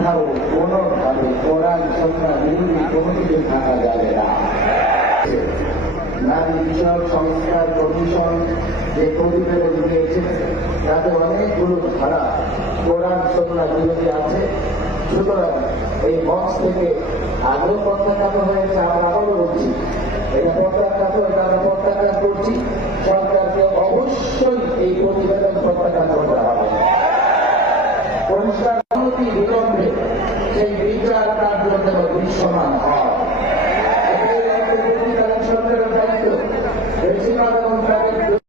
কোথাও কোনোভাবে কোরআন সুন্নাহ বিরোধী কোনো কিছু থাকা যাবে না। নারী বিষয়ক সংস্কার কমিশন যে প্রতিবেদন দিয়েছে তাতে অনেকগুলো ধারা কোরআন সুন্নাহ বিরোধী আছে। সুতরাং এই মঞ্চ থেকে আগেও প্রত্যাখ্যাত হয়েছে, আমরা আবারও বলছি এটা প্রত্যাখ্যাত, এটা আমরা প্রত্যাখ্যান করছি। সরকারকে অবশ্যই এই প্রতিবেদন প্রত্যাখ্যান করতে হবে। পরিষ্কার অনতি বিলম্বে সেই বিচার কার্য যেন দৃশ্যমান হয়। সরকারের দায়িত্ব বেশিরভাগ এবং